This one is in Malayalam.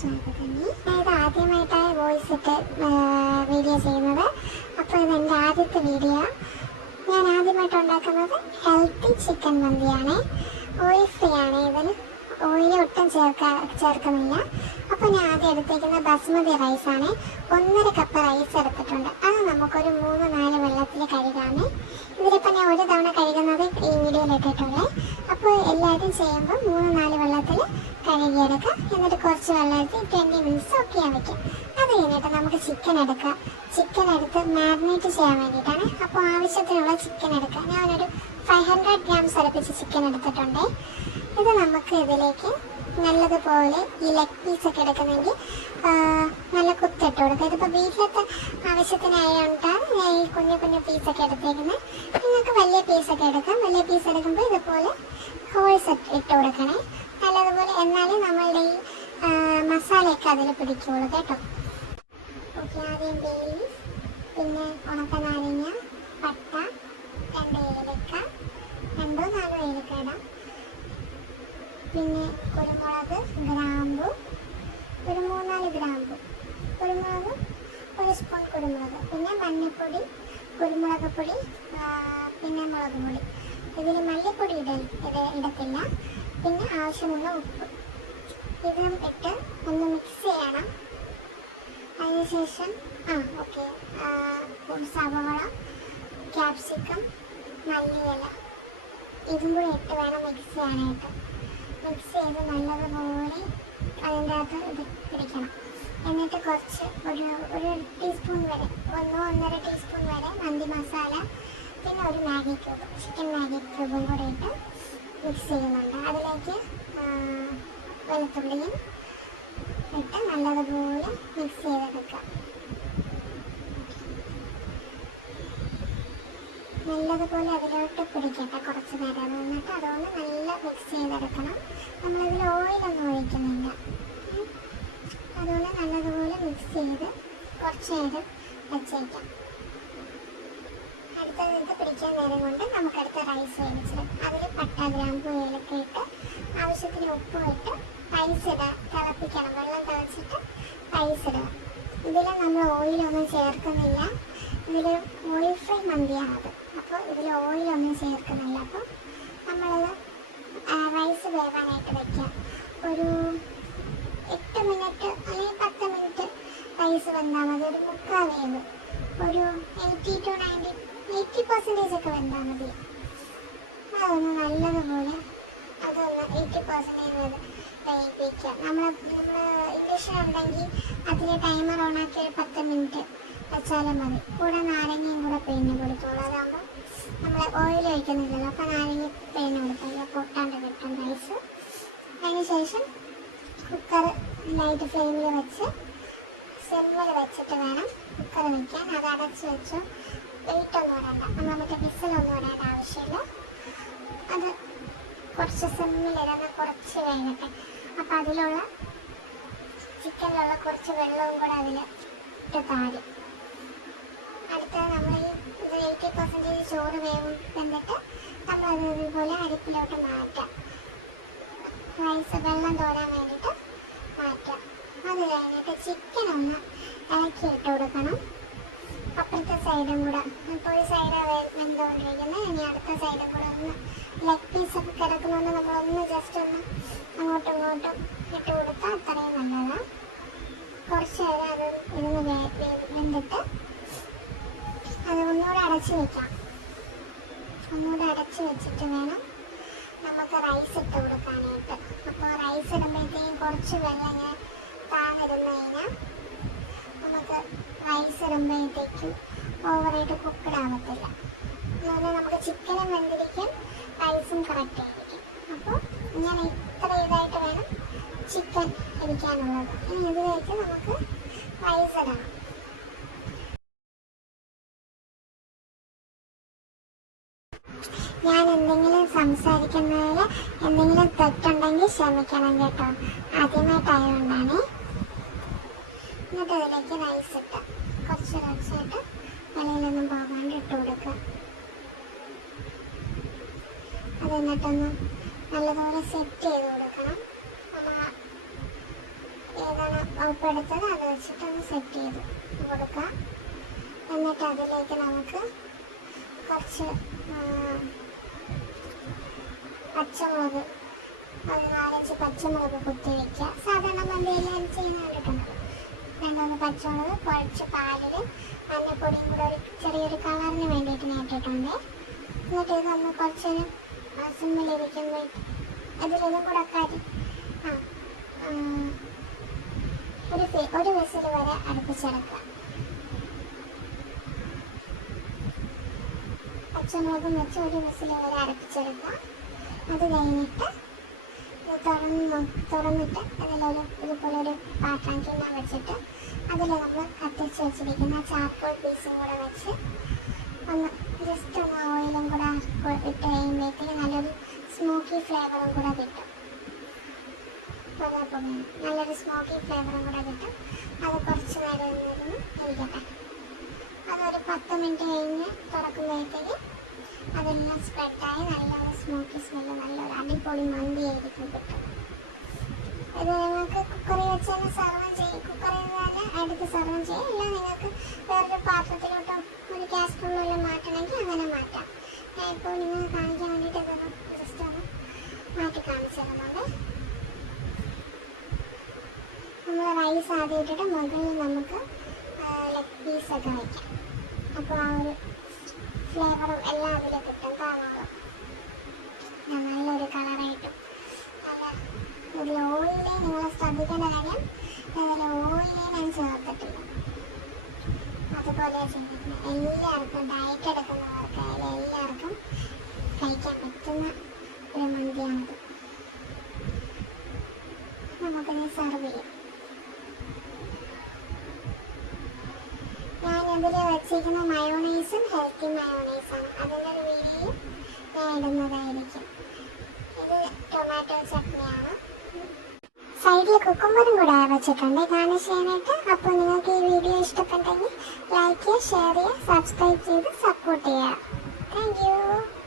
തന്നെ ഇത് ആദ്യമായിട്ടാണ് വോയിസ് ഇട്ട് വീഡിയോ ചെയ്യുന്നത്. അപ്പോൾ ഇതെൻ്റെ ആദ്യത്തെ വീഡിയോ. ഞാൻ ആദ്യമായിട്ട് ഉണ്ടാക്കുന്നത് ഹെൽത്തി ചിക്കൻ മന്തിയാണ്. ഓയിൽ ഫ്രീ ആണ്. ഇതിന് ഓയിൽ ഒട്ടും ചേർക്കുന്നില്ല. അപ്പോൾ ഞാൻ ആദ്യം എടുത്തേക്കുന്ന ബസ്മതി റൈസാണ്. 1.5 കപ്പ് റൈസ് എടുത്തിട്ടുണ്ട്. അത് നമുക്കൊരു 3-4 വെള്ളത്തിൽ കഴുകാമേ. ഇതിലിപ്പോൾ ഞാൻ ഒരു തവണ കഴുകുന്നത് ഈ വീഡിയോയിൽ ഇട്ടിട്ടുള്ളേ. അപ്പോൾ എല്ലാവരും ചെയ്യുമ്പോൾ 3-4 വെള്ളത്തിൽ കഴുകിയെടുക്കുക. എന്നിട്ട് കുറച്ച് വെള്ളത്തിൽ 20 മിനിറ്റ്സ് ഒക്കെ ചെയ്യാൻ വയ്ക്കാം. അത് കഴിഞ്ഞിട്ട് നമുക്ക് ചിക്കൻ എടുക്കുക. ചിക്കൻ എടുത്ത് മാരിനേറ്റ് ചെയ്യാൻ വേണ്ടിയിട്ടാണ്. അപ്പോൾ ആവശ്യത്തിനുള്ള ചിക്കൻ എടുക്കുക. ഞാനൊരു 500 ഗ്രാംസ് അടുപ്പിച്ച് ചിക്കൻ എടുത്തിട്ടുണ്ട്. ഇത് നമുക്ക് ഇതിലേക്ക് നല്ലതുപോലെ ഈ ലെഗ് പീസൊക്കെ എടുക്കുന്നെങ്കിൽ നല്ല കുത്തിട്ട് കൊടുക്കുക. ഇതിപ്പോൾ വീട്ടിലത്തെ ആവശ്യത്തിനായതുകൊണ്ടാണ് ഞാൻ ഈ കുഞ്ഞു പീസൊക്കെ എടുത്തേക്കുന്നത്. നിങ്ങൾക്ക് വലിയ പീസൊക്കെ എടുക്കാം. വലിയ പീസ് എടുക്കുമ്പോൾ ഇതുപോലെ ഹോൾസ് ഇട്ട് കൊടുക്കണേ നല്ലതുപോലെ. എന്നാലും നമ്മളുടെ ഈ മസാലയൊക്കെ അതിൽ പിടിക്കുള്ളൂ കേട്ടോ. ഓക്കെ, ആദ്യം ബേ ലീഫ്, പിന്നെ ഉണക്ക നാരങ്ങ, പട്ട, 2 ഏലക്ക, 2-4 ഏലക്ക ഇടാം. പിന്നെ കുരുമുളക്, ഗ്രാമ്പു, ഒരു 3-4 ഗ്രാമ്പു, കുരുമുളക് 1 സ്പൂൺ കുരുമുളക്, പിന്നെ മഞ്ഞൾപ്പൊടി, കുരുമുളക് പൊടി, പിന്നെ മുളക് പൊടി. ഇതിൽ മല്ലിപ്പൊടി ഇടത്തില്ല. പിന്നെ ആവശ്യമുള്ള ഉപ്പ്. ഇതും ഇട്ട് ഒന്ന് മിക്സ് ചെയ്യണം. അതിനുശേഷം ഓക്കെ, സവോള, ക്യാപ്സിക്കം, മല്ലിയില ഇതും കൂടി ഇട്ട് വേണം മിക്സ് ചെയ്യാനായിട്ട്. മിക്സ് ചെയ്ത് നല്ലതുപോലെ അതിൻ്റെ അകത്ത് ഇത് പിടിക്കണം. എന്നിട്ട് കുറച്ച് ഒരു ടീസ്പൂൺ വരെ 1-1.5 ടീസ്പൂൺ വരെ മന്തി മസാല, പിന്നെ ഒരു മാഗി ക്യൂബ്, ചിക്കൻ മാഗി ക്യൂബും കൂടി ഇട്ട് മിക്സ് ചെയ്യുന്നുണ്ട്. അതിലേക്ക് വെളുത്തുള്ളിയും ഇട്ട് നല്ലതുപോലെ മിക്സ് ചെയ്തെടുക്കുക. നല്ലതുപോലെ അതിലോട്ട് പിടിക്കട്ടെ കുറച്ച് നേരം. എന്നിട്ട് അതുകൊണ്ട് നല്ല മിക്സ് ചെയ്തെടുക്കണം. നമ്മളിതിൽ ഓയിലൊന്നും ഒഴിക്കുന്നില്ല. അതുകൊണ്ട് നല്ലതുപോലെ മിക്സ് ചെയ്ത് കുറച്ച് നേരം വച്ചേക്കാം. അടുത്തത് ഇത് പിടിക്കാൻ നേരം കൊണ്ട് നമുക്കടുത്ത റൈസ് വേവിച്ചെടുക്കാം. അതിൽ പട്ട, ഗ്രാമ്പു, ഏലക്ക ഇട്ട് ആവശ്യത്തിന് ഉപ്പും ഇട്ട് റൈസ് ഇടുക. തിളപ്പിക്കണം. വെള്ളം തിളച്ചിട്ട് റൈസ് ഇടുക. ഇതിൽ നമ്മൾ ഓയിലൊന്നും ചേർക്കുന്നില്ല. ഇതിൽ ഓയിൽ ഫ്രീ മന്തിയാണത്. അപ്പോൾ ഇതിൽ ഓയിലൊന്നും ചേർക്കുന്നില്ല. അപ്പോൾ നമ്മളത് റൈസ് വേവാനായിട്ട് വയ്ക്കാം. ഒരു 8 മിനിറ്റ് അല്ലെങ്കിൽ 10 മിനിറ്റ് റൈസ് വെന്താൽ മതി. ഒരു 3/4 വേവ്, ഒരു 80% ഒക്കെ വെന്താൽ മതി. അതൊന്ന് നല്ലതുപോലെ അതൊന്ന് 80% വേവിക്കുക. നമ്മൾ ഇംഗ്ലീഷ് ഉണ്ടെങ്കിൽ അതിൽ ടൈമർ ഓണാക്കി 10 മിനിറ്റ് വെച്ചാലും മതി. കൂടെ നാരങ്ങയും കൂടെ പിഴിഞ്ഞ് കൊടുത്തോളൂ. അതാകുമ്പോൾ നമ്മൾ ഓയിൽ ഒഴിക്കുന്നില്ലല്ലോ. അപ്പോൾ നാരങ്ങ പിഴിഞ്ഞ് കൊടുക്കുക. പൊട്ടാണ്ട് കിട്ടും റൈസ്. അതിന് ശേഷം കുക്കർ ലൈറ്റ് ഫ്ലെയിമിൽ വെച്ച് സിമ്മിൽ വെച്ചിട്ട് വേണം കുക്കർ വയ്ക്കാൻ. അത് അടച്ച് വെച്ചു. വെയിറ്റ് ഒന്നും ഇടണ്ട. നമ്മൾ മറ്റേ വിസിലൊന്നും ഇടേണ്ട ആവശ്യമില്ല. അത് കുറച്ച് സിമ്മിലിരുന്ന് കുറച്ച് വേകട്ടെ. അപ്പോൾ അതിലുള്ള ചിക്കനിലുള്ള കുറച്ച് വെള്ളവും കൂടെ അതിൽ ഇട്ട് താഴും. അടുത്തത് നമ്മൾ ഇത് 80% ചോറ് വെന്തിട്ട് നമ്മളത് ഇതുപോലെ അരിപ്പിലോട്ട് മാറ്റാം. റൈസ് വെള്ളം തോരാൻ വേണ്ടിയിട്ട് മാറ്റാം. അത് കഴിഞ്ഞിട്ട് ചിക്കൻ ഒന്ന് ഇളക്കി ഇട്ട് കൊടുക്കണം. അപ്പുറത്തെ സൈഡും കൂടെ. ഇപ്പോൾ ഒരു സൈഡ് വെന്തുകൊണ്ടിരിക്കുന്നത്. ഇനി അടുത്ത സൈഡും കൂടെ ഒന്ന് ലെഗ് പീസൊക്കെ കിടക്കുന്നതുകൊണ്ട് നമ്മളൊന്ന് ജസ്റ്റ് ഒന്ന് അങ്ങോട്ടും ഇങ്ങോട്ടും ഇട്ട് കൊടുത്താൽ അത്രയും നല്ലതാണ്. കുറച്ച് നേരം അത് ഇരുന്ന് വെന്തിട്ട് അത് ഒന്നുകൂടെ അടച്ച് വയ്ക്കാം. ഒന്നുകൂടെ അടച്ച് വെച്ചിട്ട് വേണം നമുക്ക് റൈസ് ഇട്ട് കൊടുക്കാനായിട്ട്. അപ്പോൾ റൈസ് ഇടുമ്പോഴത്തേക്കും കുറച്ച് വെള്ളം ഇങ്ങനെ താന്നിരുന്ന് കഴിഞ്ഞാൽ നമുക്ക് റൈസ് ഇടുമ്പോഴത്തേക്കും ഓവറായിട്ട് കുക്കഡ് ആവത്തില്ല. അതുപോലെ നമുക്ക് ചിക്കനും വെന്തിരിക്കും, റൈസും കറക്റ്റ് ആയിരിക്കും. അപ്പോൾ ഇങ്ങനെ ഇത്ര ഇതായിട്ട് വേണം ചിക്കൻ ഇരിക്കാനുള്ളത്. ഇനി ഇതിലേക്ക് നമുക്ക് റൈസ് ഇടണം. ഞാൻ എന്തെങ്കിലും സംസാരിക്കുന്നതിൽ എന്തെങ്കിലും തെറ്റുണ്ടെങ്കിൽ ക്ഷമിക്കണം കേട്ടോ. ആദ്യമായിട്ടായതുകൊണ്ടാണ്. എന്നിട്ട് അതിലേക്ക് റൈസ് ഇട്ട് കുറച്ചായിട്ട് വെളിയിലൊന്നും പോകാണ്ട് ഇട്ട് കൊടുക്കുക. അത് എന്നിട്ടൊന്ന് നല്ലതുപോലെ സെറ്റ് ചെയ്ത് കൊടുക്കണം. നമ്മൾ ഏതാണ് ഉപ്പെടുത്തത് അത് വെച്ചിട്ടൊന്ന് സെറ്റ് ചെയ്ത് കൊടുക്കാം. എന്നിട്ട് അതിലേക്ക് നമുക്ക് കുറച്ച് പച്ചമുളക്, ഒരു 4-5 പച്ചമുളക് കുത്തി വയ്ക്കുക. സാധാരണ മന്തിയിൽ ചെയ്യുന്ന കണ്ടിട്ടുണ്ട്. 2-3 പച്ചമുളക് കുറച്ച് പാലിൽ മഞ്ഞപ്പൊടിയും കൂടെ ഒരു ചെറിയൊരു കളറിന് വേണ്ടിയിട്ട് ഞാൻ ഇട്ടിട്ടുണ്ട്. എന്നിട്ട് ഇതൊന്ന് കുറച്ച് സിമ്മിലിരിക്കുമ്പോൾ അതിലിതും കൂടെ ഒരു വിസിൽ വരെ അടുപ്പിച്ചെടുക്കുക. പച്ചമുളകും വെച്ച് ഒരു വിസിൽ വരെ അടുപ്പിച്ചെടുക്കുക. അത് കഴിഞ്ഞിട്ട് തുറന്നിട്ട് ഇതുപോലെ ഒരു പാത്രം കിണ്ണ വെച്ചിട്ട് അതിൽ നമ്മൾ കത്തിച്ച് വെച്ചിരിക്കുന്ന ചാർക്കോൾ പീസും കൂടെ വെച്ച് ഒന്ന് ജസ്റ്റ് ഒന്ന് ഓയിലും കൂടെ ഇട്ട് കഴിയുമ്പോഴത്തേക്ക് നല്ലൊരു സ്മോക്കി ഫ്ലേവറും കൂടെ കിട്ടും. നല്ലൊരു സ്മോക്കി ഫ്ലേവറും കൂടെ കിട്ടും. അത് കുറച്ച് നേരം ഇരിക്കട്ടെ. അതൊരു 10 മിനിറ്റ് കഴിഞ്ഞ് തുറക്കുമ്പോഴത്തേക്ക് അതെല്ലാം സ്പ്രെഡായി നല്ലൊരു സ്മോക്കി സ്മെല്ല്, നല്ലൊരു അടിപൊളി മന്തി ആയിരിക്കും കിട്ടും. ഇത് നിങ്ങൾക്ക് കുക്കറിൽ വെച്ച് തന്നെ സെർവ് ചെയ്യും. കുക്കറിൽ തന്നെ എടുത്ത് സെർവ് ചെയ്യും. ഇല്ല നിങ്ങൾക്ക് വേറൊരു പാത്രത്തിലോട്ടോ ഒരു ഗ്യാസ് മാറ്റണമെങ്കിൽ അങ്ങനെ മാറ്റാം. ഞാൻ ഇപ്പോൾ നിങ്ങൾ കാണിക്കാൻ വേണ്ടിയിട്ട് ഇതൊന്ന് ജസ്റ്റ് ഒന്ന് മാറ്റി കാണിച്ചു തരുന്നുണ്ട്. നമ്മൾ റൈസ് ആദ്യം ഇട്ടിട്ട് മുകളിൽ നമുക്ക് ലെഗ് പീസൊക്കെ വയ്ക്കാം. അപ്പോൾ ആ ഒരു ഫ്ലേവറും എല്ലാം അതിൽ കിട്ടും. കാണാമോ, നല്ലൊരു കളറായിട്ടും ഇതിൽ ഓയിലേ നിങ്ങൾ ശ്രദ്ധിക്കേണ്ട കാര്യം, ഇതിൽ ഓയിലേ ഞാൻ ചേർത്തിട്ടില്ല. അതുപോലെ ചെയ്തിട്ടുണ്ട്. എല്ലാവർക്കും ഡയറ്റ് എടുക്കുന്നവർക്ക് എല്ലാവർക്കും കഴിക്കാൻ പറ്റുന്ന ഒരു മന്തിയാണിത്. നമുക്കിത് സെർവ് ചെയ്യാം. ഞാനതിൽ വെച്ചിരിക്കുന്ന മയോണൈസും ഹെൽത്തി മയോണൈസാണ്. അതിൻ്റെ ഒരു വീഡിയോ ഞാൻ ഇടുന്നതായിരിക്കും. ഇത് ടൊമാറ്റോ ചട്നിയാണ്. സൈഡിൽ കുക്കുംബറും കൂടെ വെച്ചിട്ടുണ്ട് ഗാർണിഷ് ചെയ്യാനായിട്ട്. അപ്പോൾ നിങ്ങൾക്ക് ഈ വീഡിയോ ഇഷ്ടപ്പെട്ടെങ്കിൽ ലൈക്ക് ചെയ്യുക, ഷെയർ ചെയ്യുക, സബ്സ്ക്രൈബ് ചെയ്ത് സപ്പോർട്ട് ചെയ്യുക. Thank you.